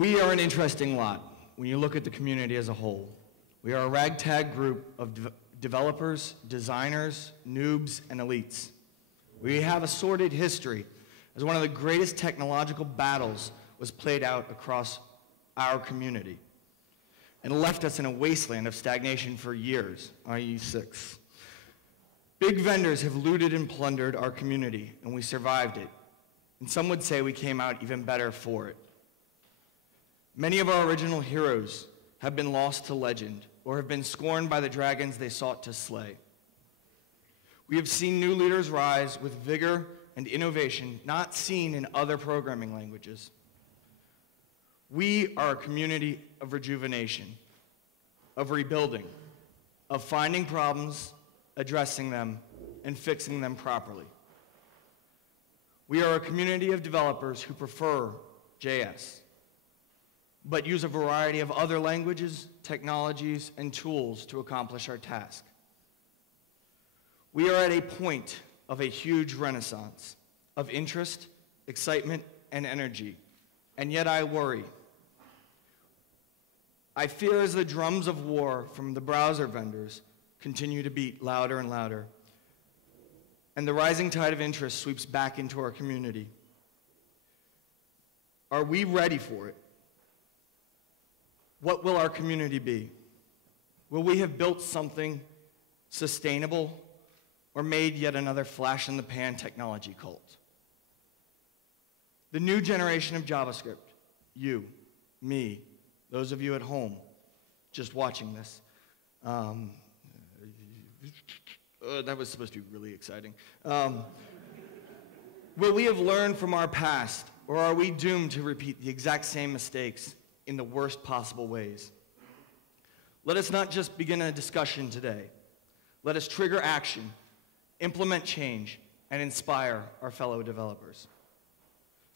We are an interesting lot when you look at the community as a whole. We are a ragtag group of developers, designers, noobs, and elites. We have a sordid history as one of the greatest technological battles was played out across our community and left us in a wasteland of stagnation for years, i.e. 6. Big vendors have looted and plundered our community, and we survived it. And some would say we came out even better for it. Many of our original heroes have been lost to legend or have been scorned by the dragons they sought to slay. We have seen new leaders rise with vigor and innovation not seen in other programming languages. We are a community of rejuvenation, of rebuilding, of finding problems, addressing them, and fixing them properly. We are a community of developers who prefer JS, but use a variety of other languages, technologies, and tools to accomplish our task. We are at a point of a huge renaissance of interest, excitement, and energy, and yet I worry. I fear as the drums of war from the browser vendors continue to beat louder and louder, and the rising tide of interest sweeps back into our community. Are we ready for it? What will our community be? Will we have built something sustainable or made yet another flash-in-the-pan technology cult? The new generation of JavaScript, you, me, those of you at home just watching this, that was supposed to be really exciting. Will we have learned from our past, or are we doomed to repeat the exact same mistakes in the worst possible ways? Let us not just begin a discussion today. Let us trigger action, implement change, and inspire our fellow developers.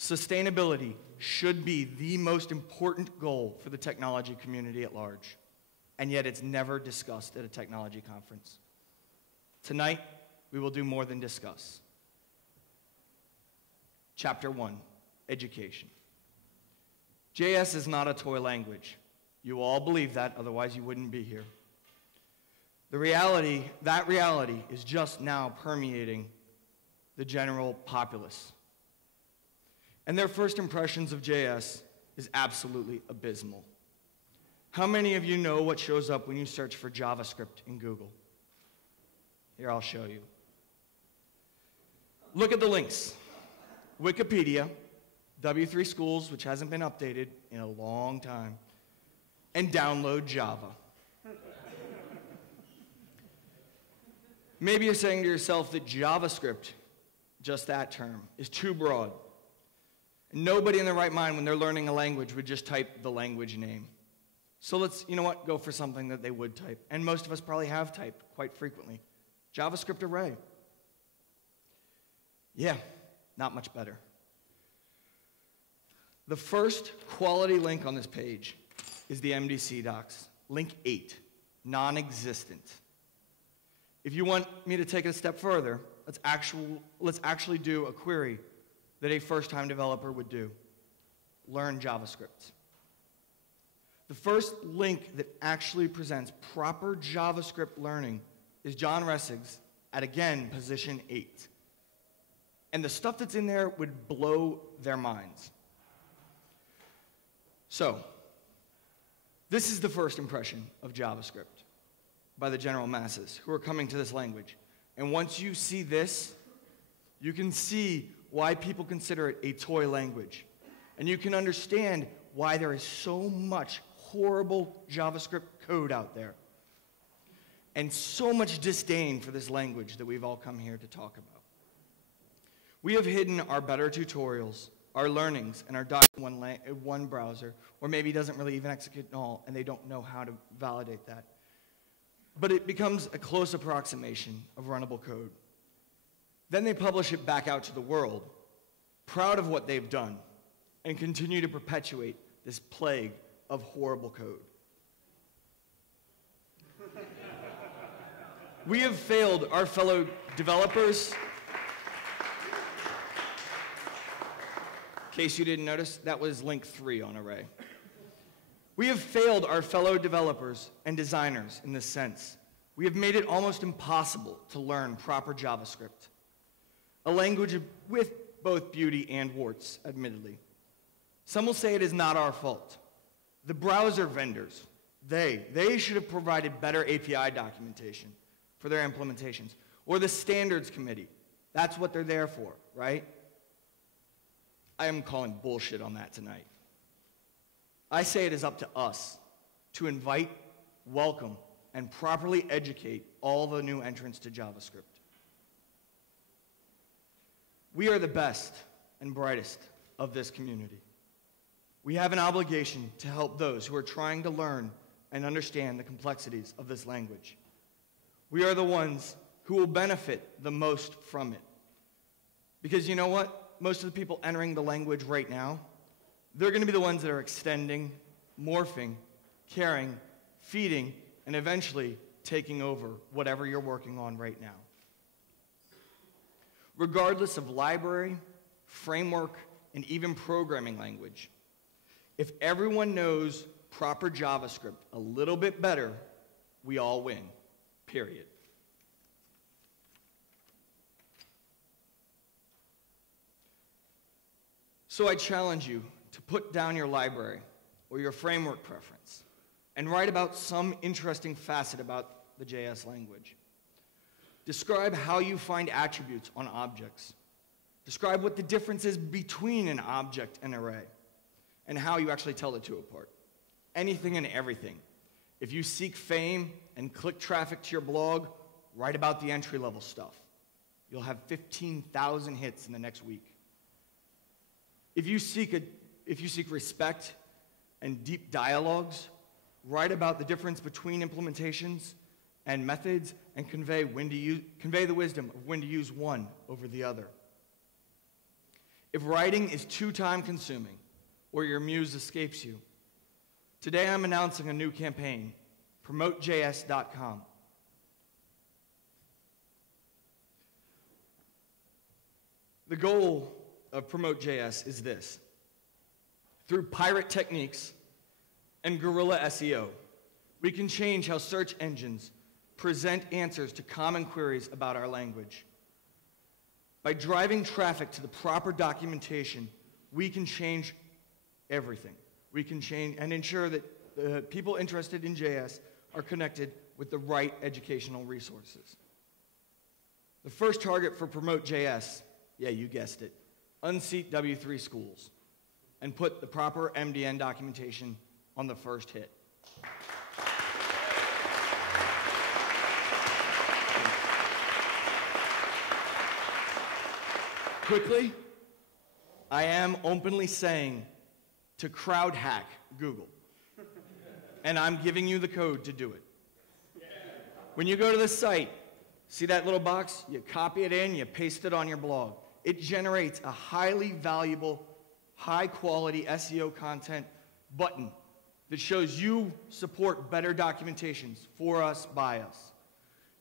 Sustainability should be the most important goal for the technology community at large, and yet it's never discussed at a technology conference. Tonight, we will do more than discuss. Chapter 1, Education. JS is not a toy language. You all believe that, otherwise you wouldn't be here. That reality is just now permeating the general populace. And their first impressions of JS is absolutely abysmal. How many of you know what shows up when you search for JavaScript in Google? Here, I'll show you. Look at the links. Wikipedia, W3 Schools, which hasn't been updated in a long time, and download Java. Maybe you're saying to yourself that JavaScript, just that term, is too broad. Nobody in their right mind, when they're learning a language, would just type the language name. So let's, you know what, go for something that they would type. And most of us probably have typed quite frequently. JavaScript array. Yeah, not much better. The first quality link on this page is the MDC docs. Link 8, non-existent. If you want me to take it a step further, let's actually do a query that a first-time developer would do. Learn JavaScript. The first link that actually presents proper JavaScript learning is John Ressig's at, again, position 8. And the stuff that's in there would blow their minds. So, this is the first impression of JavaScript by the general masses who are coming to this language. And once you see this, you can see why people consider it a toy language. And you can understand why there is so much horrible JavaScript code out there. And so much disdain for this language that we've all come here to talk about. We have hidden our better tutorials, our learnings, and our document in one browser, or maybe doesn't really even execute at all, and they don't know how to validate that. But it becomes a close approximation of runnable code. Then they publish it back out to the world, proud of what they've done, and continue to perpetuate this plague of horrible code. We have failed our fellow developers. In case you didn't notice, that was link 3 on array. We have failed our fellow developers and designers in this sense. We have made it almost impossible to learn proper JavaScript, a language with both beauty and warts, admittedly. Some will say it is not our fault. The browser vendors, they should have provided better API documentation for their implementations. Or the standards committee. That's what they're there for, right? I am calling bullshit on that tonight. I say it is up to us to invite, welcome, and properly educate all the new entrants to JavaScript. We are the best and brightest of this community. We have an obligation to help those who are trying to learn and understand the complexities of this language. We are the ones who will benefit the most from it. Because you know what? Most of the people entering the language right now, they're going to be the ones that are extending, morphing, caring, feeding, and eventually taking over whatever you're working on right now. Regardless of library, framework, and even programming language, if everyone knows proper JavaScript a little bit better, we all win, period. So I challenge you to put down your library or your framework preference and write about some interesting facet about the JS language. Describe how you find attributes on objects. Describe what the difference is between an object and array and how you actually tell the two apart. Anything and everything. If you seek fame and click traffic to your blog, write about the entry-level stuff. You'll have 15,000 hits in the next week. If you seek respect and deep dialogues, write about the difference between implementations and methods and convey the wisdom of when to use one over the other. If writing is too time-consuming or your muse escapes you, today I'm announcing a new campaign, promotejs.com. The goal of Promote.js is this. Through pirate techniques and guerrilla SEO, we can change how search engines present answers to common queries about our language. By driving traffic to the proper documentation, we can change everything. We can change and ensure that people interested in JS are connected with the right educational resources. The first target for Promote.js, yeah, you guessed it, unseat W3 schools and put the proper MDN documentation on the first hit. Quickly, I am openly saying to crowd hack Google. And I'm giving you the code to do it. When you go to the site, see that little box? You copy it in, you paste it on your blog. It generates a highly valuable, high-quality SEO content button that shows you support better documentations for us, by us.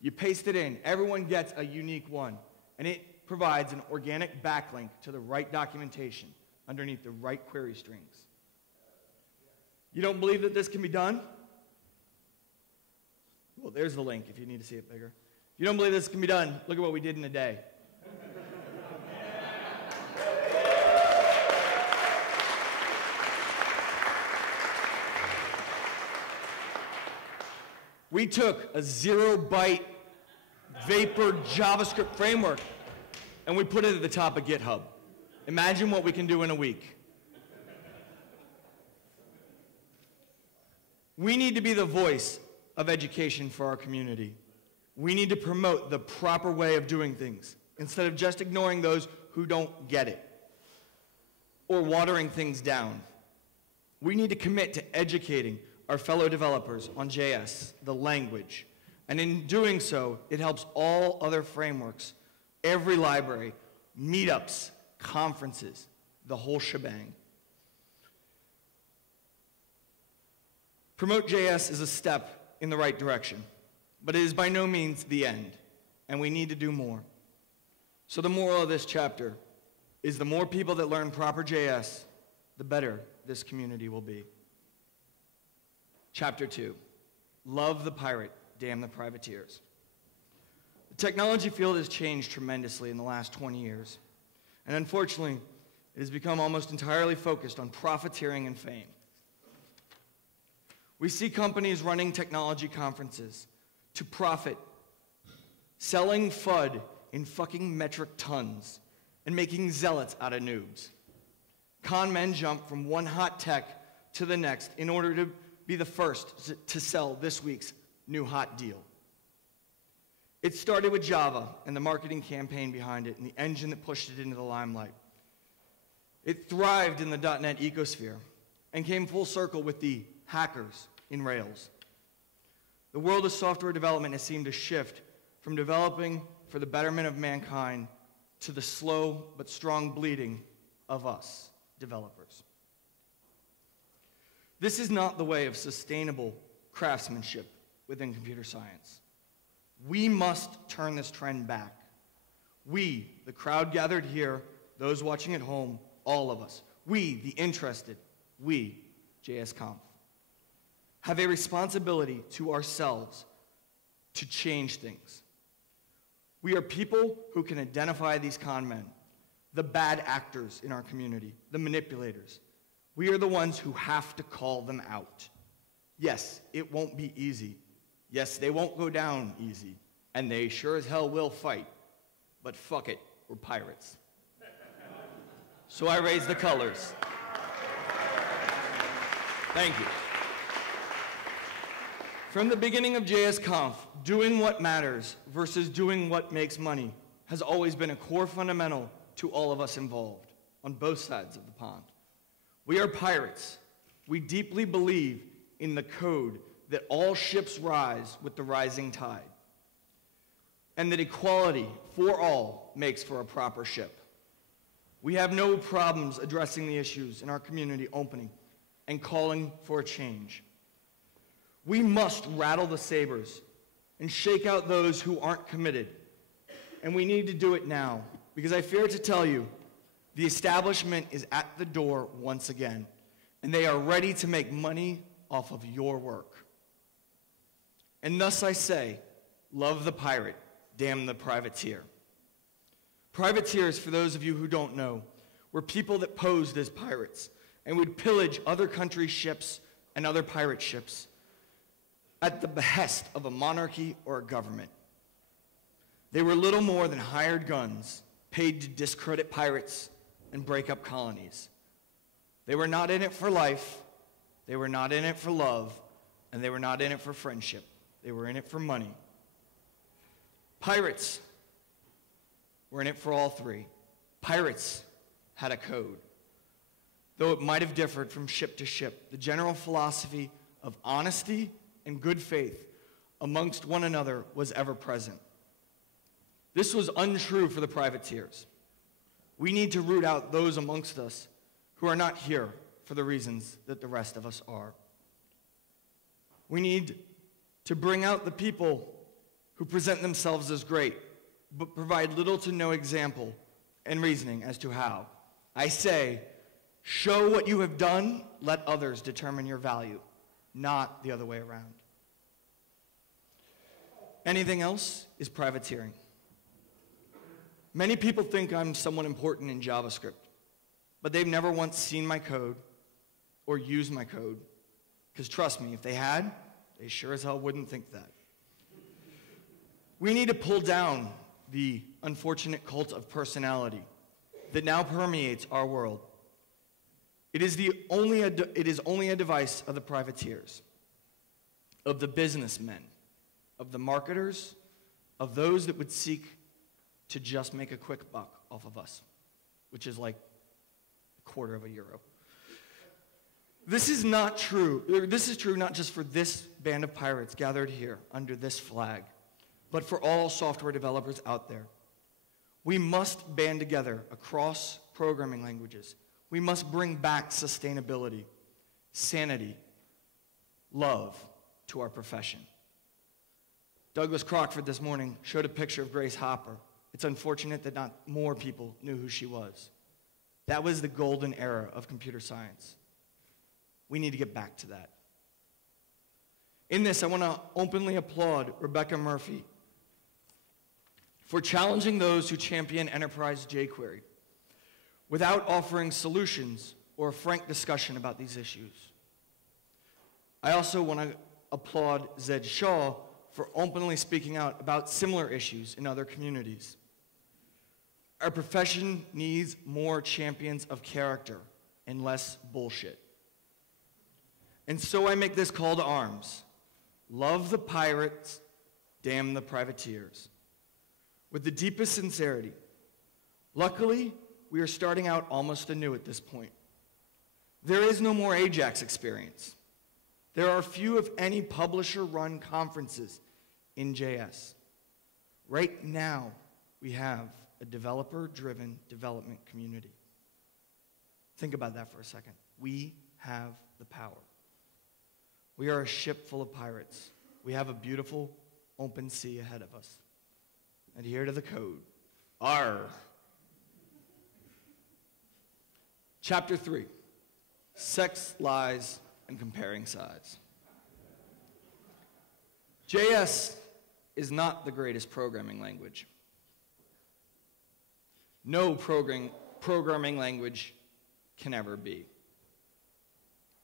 You paste it in. Everyone gets a unique one, and it provides an organic backlink to the right documentation underneath the right query strings. You don't believe that this can be done? Well, there's the link if you need to see it bigger. If you don't believe this can be done, look at what we did in a day. We took a 0-byte Vapor JavaScript framework and we put it at the top of GitHub. Imagine what we can do in a week. We need to be the voice of education for our community. We need to promote the proper way of doing things instead of just ignoring those who don't get it or watering things down. We need to commit to educating our fellow developers on JS, the language, and in doing so, it helps all other frameworks, every library, meetups, conferences, the whole shebang. Promote.js is a step in the right direction, but it is by no means the end, and we need to do more. So the moral of this chapter is the more people that learn proper JS, the better this community will be. Chapter 2, Love the Pirate, Damn the Privateers. The technology field has changed tremendously in the last 20 years, and unfortunately, it has become almost entirely focused on profiteering and fame. We see companies running technology conferences to profit, selling FUD in fucking metric tons, and making zealots out of noobs. Con men jump from one hot tech to the next in order to be the first to sell this week's new hot deal. It started with Java and the marketing campaign behind it and the engine that pushed it into the limelight. It thrived in the .NET ecosphere and came full circle with the hackers in Rails. The world of software development has seemed to shift from developing for the betterment of mankind to the slow but strong bleeding of us, developers. This is not the way of sustainable craftsmanship within computer science. We must turn this trend back. We, the crowd gathered here, those watching at home, all of us, we, the interested, we, JSConf, have a responsibility to ourselves to change things. We are people who can identify these con men, the bad actors in our community, the manipulators. We are the ones who have to call them out. Yes, it won't be easy. Yes, they won't go down easy. And they sure as hell will fight. But fuck it, we're pirates. So I raise the colors. Thank you. From the beginning of JSConf, doing what matters versus doing what makes money has always been a core fundamental to all of us involved on both sides of the pond. We are pirates. We deeply believe in the code that all ships rise with the rising tide, and that equality for all makes for a proper ship. We have no problems addressing the issues in our community opening and calling for a change. We must rattle the sabers and shake out those who aren't committed, and we need to do it now, because I fear to tell you, the establishment is at the door once again, and they are ready to make money off of your work. And thus I say, love the pirate, damn the privateer. Privateers, for those of you who don't know, were people that posed as pirates and would pillage other countries' ships and other pirate ships at the behest of a monarchy or a government. They were little more than hired guns paid to discredit pirates and break up colonies. They were not in it for life, they were not in it for love, and they were not in it for friendship. They were in it for money. Pirates were in it for all three. Pirates had a code. Though it might have differed from ship to ship, the general philosophy of honesty and good faith amongst one another was ever present. This was untrue for the privateers. We need to root out those amongst us who are not here for the reasons that the rest of us are. We need to bring out the people who present themselves as great, but provide little to no example and reasoning as to how. I say, show what you have done, let others determine your value, not the other way around. Anything else is privateering. Many people think I'm someone important in JavaScript, but they've never once seen my code or used my code. Because trust me, if they had, they sure as hell wouldn't think that. We need to pull down the unfortunate cult of personality that now permeates our world. It is only a device of the privateers, of the businessmen, of the marketers, of those that would seek to just make a quick buck off of us, which is like €0.25 euro. This is not true. This is true not just for this band of pirates gathered here under this flag, but for all software developers out there. We must band together across programming languages. We must bring back sustainability, sanity, love to our profession. Douglas Crockford this morning showed a picture of Grace Hopper. It's unfortunate that not more people knew who she was. That was the golden era of computer science. We need to get back to that. In this, I want to openly applaud Rebecca Murphy for challenging those who champion enterprise jQuery without offering solutions or a frank discussion about these issues. I also want to applaud Zed Shaw for openly speaking out about similar issues in other communities. Our profession needs more champions of character and less bullshit. And so I make this call to arms. Love the pirates, damn the privateers. With the deepest sincerity. Luckily, we are starting out almost anew at this point. There is no more Ajax experience. There are few, if any, publisher-run conferences in JS. Right now, we have a developer-driven development community. Think about that for a second. We have the power. We are a ship full of pirates. We have a beautiful open sea ahead of us. Adhere to the code. Arr. Chapter 3, Sex, Lies, and Comparing Sides. JS is not the greatest programming language. No programming language can ever be.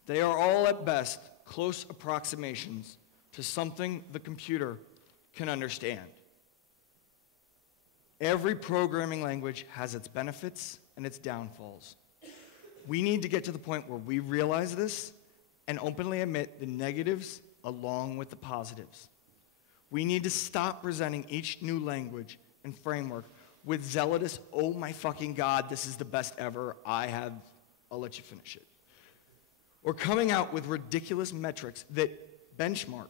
They are all at best close approximations to something the computer can understand. Every programming language has its benefits and its downfalls. We need to get to the point where we realize this and openly admit the negatives along with the positives. We need to stop presenting each new language and framework with zealous, oh my fucking God, this is the best ever, I'll let you finish it. Or coming out with ridiculous metrics that benchmark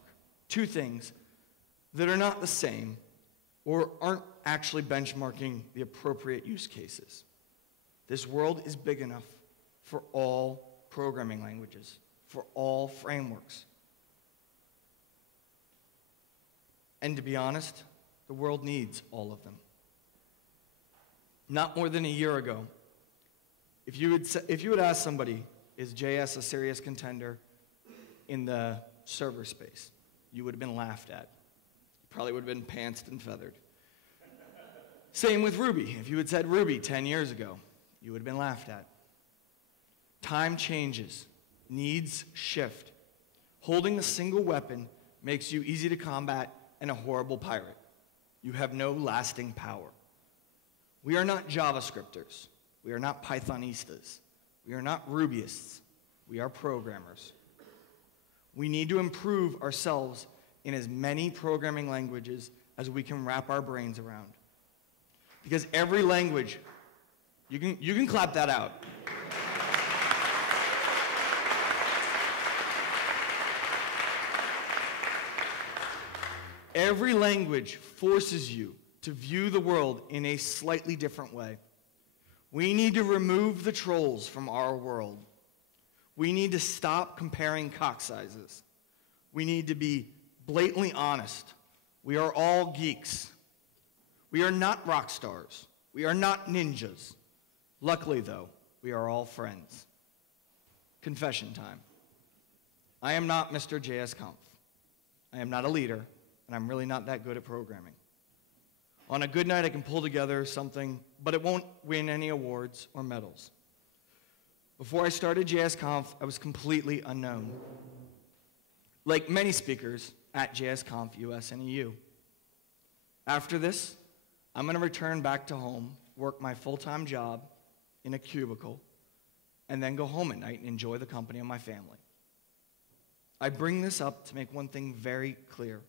two things that are not the same or aren't actually benchmarking the appropriate use cases. This world is big enough for all programming languages, for all frameworks. And to be honest, the world needs all of them. Not more than a year ago, if you had asked somebody, is JS a serious contender in the server space, you would have been laughed at. You probably would have been pantsed and feathered. Same with Ruby. If you had said Ruby 10 years ago, you would have been laughed at. Time changes. Needs shift. Holding a single weapon makes you easy to combat and a horrible pirate. You have no lasting power. We are not JavaScripters. We are not Pythonistas. We are not Rubyists. We are programmers. We need to improve ourselves in as many programming languages as we can wrap our brains around. Because every language, you can clap that out. Every language forces you to view the world in a slightly different way. We need to remove the trolls from our world. We need to stop comparing cock sizes. We need to be blatantly honest. We are all geeks. We are not rock stars. We are not ninjas. Luckily, though, we are all friends. Confession time. I am not Mr. JSConf. I am not a leader, and I'm really not that good at programming. On a good night, I can pull together something, but it won't win any awards or medals. Before I started JSConf, I was completely unknown. Like many speakers at JSConfEU US and EU. After this, I'm going to return back to home, work my full-time job in a cubicle, and then go home at night and enjoy the company of my family. I bring this up to make one thing very clear.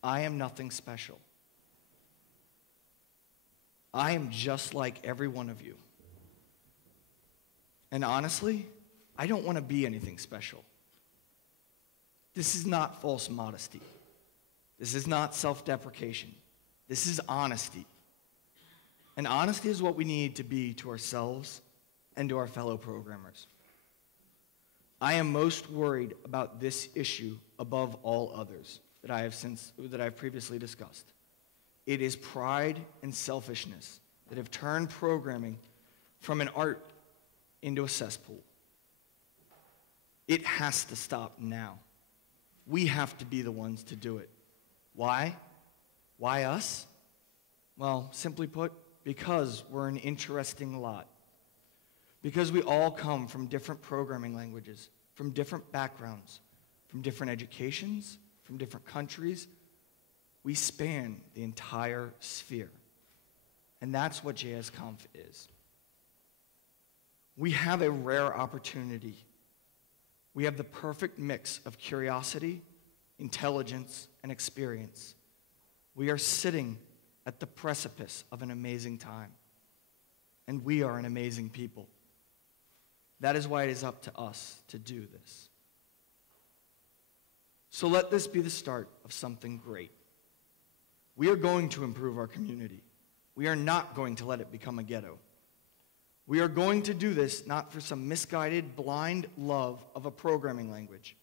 I am nothing special. I am just like every one of you. And honestly, I don't want to be anything special. This is not false modesty. This is not self-deprecation. This is honesty. And honesty is what we need to be to ourselves and to our fellow programmers. I am most worried about this issue above all others that I have previously discussed. It is pride and selfishness that have turned programming from an art into a cesspool. It has to stop now. We have to be the ones to do it. Why? Why us? Well, simply put, because we're an interesting lot. Because we all come from different programming languages, from different backgrounds, from different educations, from different countries. We span the entire sphere. And that's what JSConf is. We have a rare opportunity. We have the perfect mix of curiosity, intelligence, and experience. We are sitting at the precipice of an amazing time. And we are an amazing people. That is why it is up to us to do this. So let this be the start of something great. We are going to improve our community. We are not going to let it become a ghetto. We are going to do this not for some misguided, blind love of a programming language,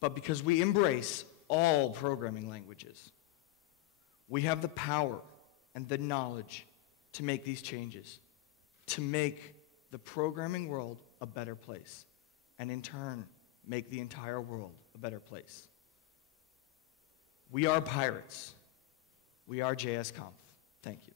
but because we embrace all programming languages. We have the power and the knowledge to make these changes, to make the programming world a better place, and in turn, make the entire world a better place. We are pirates. We are JSConf. Thank you.